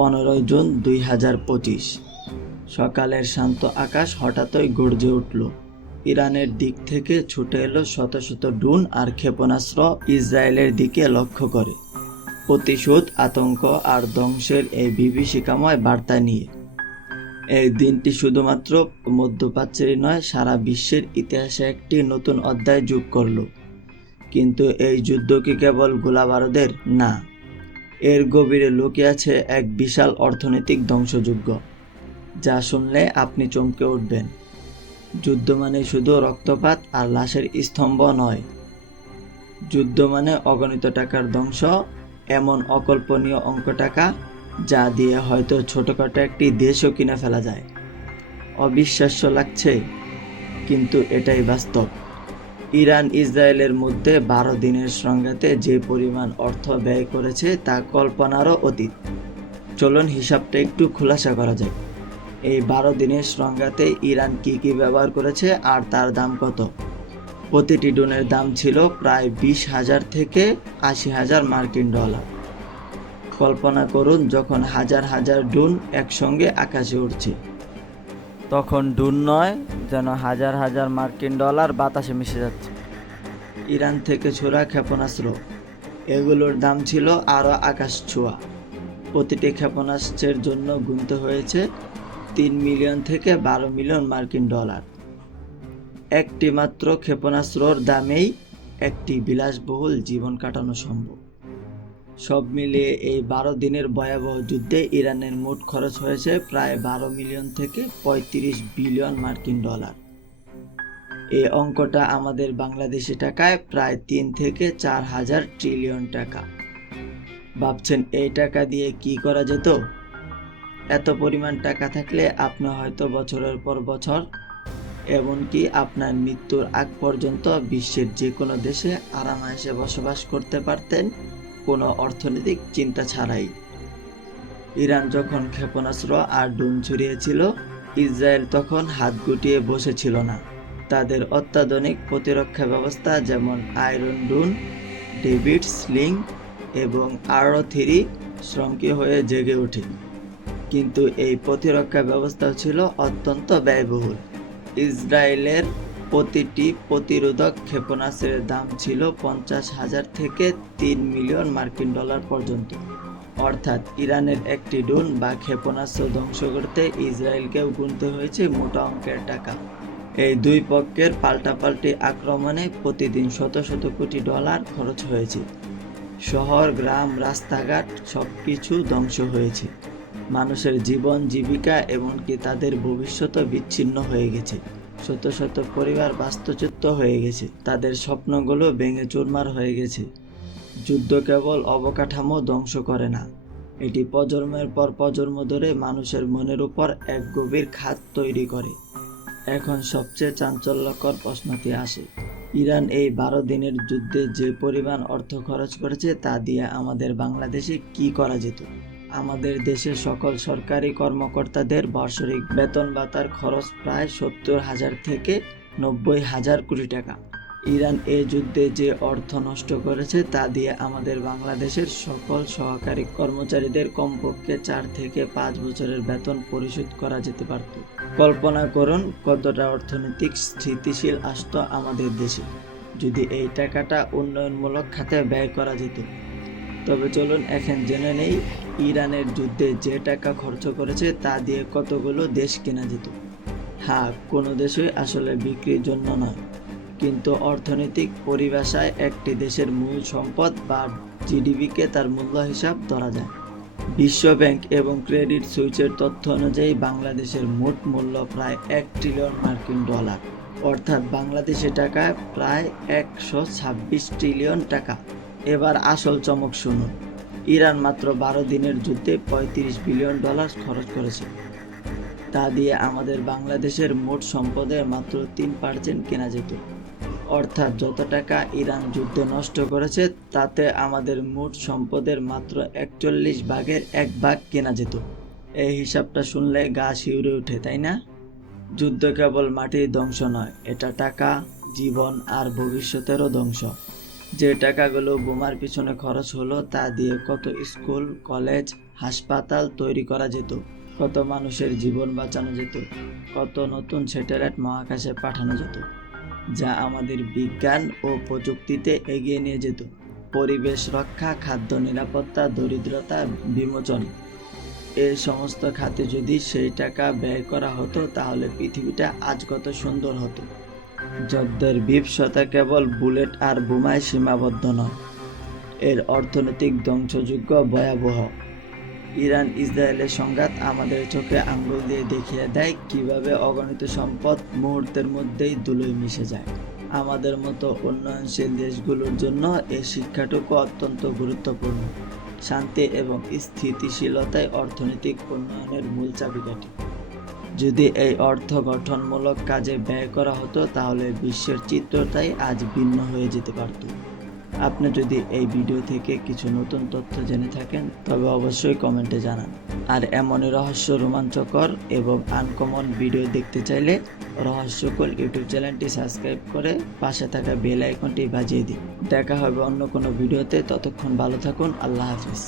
15 June 2025। সকালের শান্ত আকাশ হঠাৎই গর্জে উঠল। ইরানের দিক থেকে ছুটে এলো শত শত ড্রোন আর ক্ষেপণাস্ত্র ইসরায়েলের দিকে লক্ষ্য করে, প্রতিশোধ, আতঙ্ক আর ধ্বংসের এই বিভীষিকাময় বার্তা নিয়ে। এই দিনটি শুধুমাত্র মধ্যপ্রাচ্যেরই নয়, সারা বিশ্বের ইতিহাসে একটি নতুন অধ্যায় যোগ করল। কিন্তু এই যুদ্ধ কি কেবল গোলাবারুদের? না, এর গভীরে লুকিয়ে আছে এক বিশাল অর্থনৈতিক ধ্বংসযজ্ঞ, যা শুনলে আপনি চমকে উঠবেন। যুদ্ধ মানে শুধু রক্তপাত আর লাশের স্তম্ভ নয়। যুদ্ধ মানে অগণিত টাকার ধ্বংস, এমন অকল্পনীয় অঙ্ক টাকা যা দিয়ে হয়তো ছোটখাটো একটি দেশও কিনে ফেলা যায়। অবিশ্বাস্য লাগছে, কিন্তু এটাই বাস্তব। ইরান ইসরায়েলের মধ্যে 12 দিনের সংঘাতে যে পরিমাণ অর্থ ব্যয় করেছে তা কল্পনারও অতীত। চলুন হিসাবটা একটু খোলাসা করা যায়। এই 12 দিনের সংঘাতে ইরান কি ব্যবহার করেছে আর তার দাম কত? প্রতিটি ড্রোনের দাম ছিল প্রায় 20,000 থেকে 80,000 মার্কিন ডলার। কল্পনা করুন, যখন হাজার হাজার ড্রোন একসঙ্গে আকাশে উঠছে, তখন ড্রোন নয়, যেন হাজার হাজার মার্কিন ডলার বাতাসে মিশে যাচ্ছে। ইরান থেকে ছোড়া ক্ষেপণাস্ত্র, এগুলোর দাম ছিল আরও আকাশ ছোঁয়া। প্রতিটি ক্ষেপণাস্ত্রের জন্য গুনতে হয়েছে 3 মিলিয়ন থেকে 12 মিলিয়ন মার্কিন ডলার। একটি মাত্র ক্ষেপণাস্ত্রর দামেই একটি বিলাসবহুল জীবন কাটানো সম্ভব। সব মিলিয়ে এই 12 দিনের ভয়াবহ যুদ্ধে ইরানের মোট খরচ হয়েছে প্রায় 12 মিলিয়ন থেকে 35 বিলিয়ন মার্কিন ডলার। এই অঙ্কটা আমাদের বাংলাদেশি টাকায় প্রায় 3 থেকে 4 হাজার ট্রিলিয়ন টাকা। ভাবছেন এই টাকা দিয়ে কি করা যেত? এত পরিমাণ টাকা থাকলে আপনি হয়তো বছরের পর বছর, এমনকি আপনার মৃত্যুর আগ পর্যন্ত বিশ্বের যে কোনো দেশে আরামায়েশে বসবাস করতে পারতেন, কোনো অর্থনৈতিক চিন্তা ছাড়াই। ইরান যখন ক্ষেপণাস্ত্র আর ড্রোন ছড়িয়েছিল, ইসরায়েল তখন হাত গুটিয়ে বসেছিল না। তাদের অত্যাধুনিক প্রতিরক্ষা ব্যবস্থা যেমন আয়রন ডোম, ডেভিড স্লিং এবং আরও 3 শ্রমকী হয়ে জেগে ওঠে। কিন্তু এই প্রতিরক্ষা ব্যবস্থাও ছিল অত্যন্ত ব্যয়বহুল। ইসরায়েলের প্রতিটি প্রতিরোধক ক্ষেপণাস্ত্রের দাম ছিল 50,000 থেকে 3 মিলিয়ন মার্কিন ডলার পর্যন্ত। অর্থাৎ ইরানের একটি ড্রোন বা ক্ষেপণাস্ত্র ধ্বংস করতে ইসরায়েলকেও গুনতে হয়েছে মোটা অঙ্কের টাকা। এই দুই পক্ষের পাল্টাপাল্টি আক্রমণে প্রতিদিন শত শত কোটি ডলার খরচ হয়েছে। শহর, গ্রাম, রাস্তাঘাট সবকিছু ধ্বংস হয়েছে। মানুষের জীবন, জীবিকা, এমনকি তাদের ভবিষ্যৎও বিচ্ছিন্ন হয়ে গেছে। শত শত পরিবার বাস্তুচ্যুত হয়ে গেছে, তাদের স্বপ্নগুলো ভেঙে চুরমার হয়ে গেছে। যুদ্ধ কেবল অবকাঠামো ধ্বংস করে না, এটি প্রজন্মের পর প্রজন্ম ধরে মানুষের মনের উপর এক গভীর খাত তৈরি করে। এখন সবচেয়ে চাঞ্চল্যকর প্রশ্নটি আসে, ইরান এই 12 দিনের যুদ্ধে যে পরিমাণ অর্থ খরচ করেছে তা দিয়ে আমাদের বাংলাদেশে কি করা যেত? আমাদের দেশের সকল সরকারি কর্মকর্তাদের বার্ষিক বেতন ভাতার খরচ প্রায় 70,000 থেকে 90,000 কোটি টাকা। ইরান এই যুদ্ধে যে অর্থ নষ্ট করেছে তা দিয়ে আমাদের বাংলাদেশের সকল সহকারী কর্মচারীদের কমপক্ষে 4 থেকে 5 বছরের বেতন পরিশোধ করা যেতে পারত। কল্পনা করুন কতটা অর্থনৈতিক স্থিতিশীল আসতো আমাদের দেশে যদি এই টাকাটা উন্নয়নমূলক খাতে ব্যয় করা যেত। তবে চলুন এখন জেনে নেই, ইরানের যুদ্ধে যে টাকা খরচ করেছে তা দিয়ে কতগুলো দেশ কেনা যেত। হ্যাঁ, কোনো দেশই আসলে বিক্রির জন্য নয়, কিন্তু অর্থনৈতিক পরিভাষায় একটি দেশের মূল সম্পদ বা জিডিপিকে তার মূল্য হিসাব ধরা যায়। বিশ্ব ব্যাংক এবং ক্রেডিট সুইচের তথ্য অনুযায়ী বাংলাদেশের মোট মূল্য প্রায় 1 ট্রিলিয়ন মার্কিন ডলার, অর্থাৎ বাংলাদেশি টাকায় প্রায় 126 ট্রিলিয়ন টাকা। এবার আসল চমক শুনুন, ইরান মাত্র 12 দিনের যুদ্ধে 35 বিলিয়ন ডলার খরচ করেছে। তা দিয়ে আমাদের বাংলাদেশের মোট সম্পদের মাত্র 3% কেনা যেত। অর্থাৎ যত টাকা ইরান যুদ্ধে নষ্ট করেছে তাতে আমাদের মোট সম্পদের মাত্র 41 ভাগের 1 ভাগ কেনা যেত। এই হিসাবটা শুনলে গা শিউরে ওঠে, তাই না? যুদ্ধ কেবল মাটির ধ্বংস নয়, এটা টাকা, জীবন আর ভবিষ্যতেরও ধ্বংস। যে টাকাগুলো বোমার পিছনে খরচ হলো তা দিয়ে কত স্কুল, কলেজ, হাসপাতাল তৈরি করা যেত, কত মানুষের জীবন বাঁচানো যেত, কত নতুন স্যাটেলাইট মহাকাশে পাঠানো যেত, যা আমাদের বিজ্ঞান ও প্রযুক্তিতে এগিয়ে নিয়ে যেত। পরিবেশ রক্ষা, খাদ্য নিরাপত্তা, দরিদ্রতা বিমোচন, এই সমস্ত খাতে যদি সেই টাকা ব্যয় করা হতো তাহলে পৃথিবীটা আজ কত সুন্দর হতো। যুদ্ধের বিভৎসতা কেবল বুলেট আর বোমায় সীমাবদ্ধ নয়, এর অর্থনৈতিক ধ্বংসযজ্ঞ ভয়াবহ। ইরান ইসরায়েলের সংঘাত আমাদের চোখে আঙ্গুল দিয়ে দেখিয়ে দেয় কিভাবে অগণিত সম্পদ মুহূর্তের মধ্যেই ধুলোয় মিশে যায়। আমাদের মতো উন্নয়নশীল দেশগুলোর জন্য এই শিক্ষাটুকু অত্যন্ত গুরুত্বপূর্ণ। শান্তি এবং স্থিতিশীলতাই অর্থনৈতিক উন্নয়নের মূল চাবিকাঠি। যদি এই অর্থ গঠনমূলক কাজে ব্যয় করা হতো তাহলে বিশ্বের চিত্রটাই আজ ভিন্ন হয়ে যেতে পারত। আপনি যদি এই ভিডিও থেকে কিছু নতুন তথ্য জেনে থাকেন তবে অবশ্যই কমেন্টে জানান। আর এমনই রহস্য, রোমাঞ্চকর এবং আনকমন ভিডিও দেখতে চাইলে রহস্যকর ইউটিউব চ্যানেলটি সাবস্ক্রাইব করে পাশে থাকা বেল আইকনটি বাজিয়ে দিন। দেখা হবে অন্য কোনো ভিডিওতে, ততক্ষণ ভালো থাকুন। আল্লাহ হাফিজ।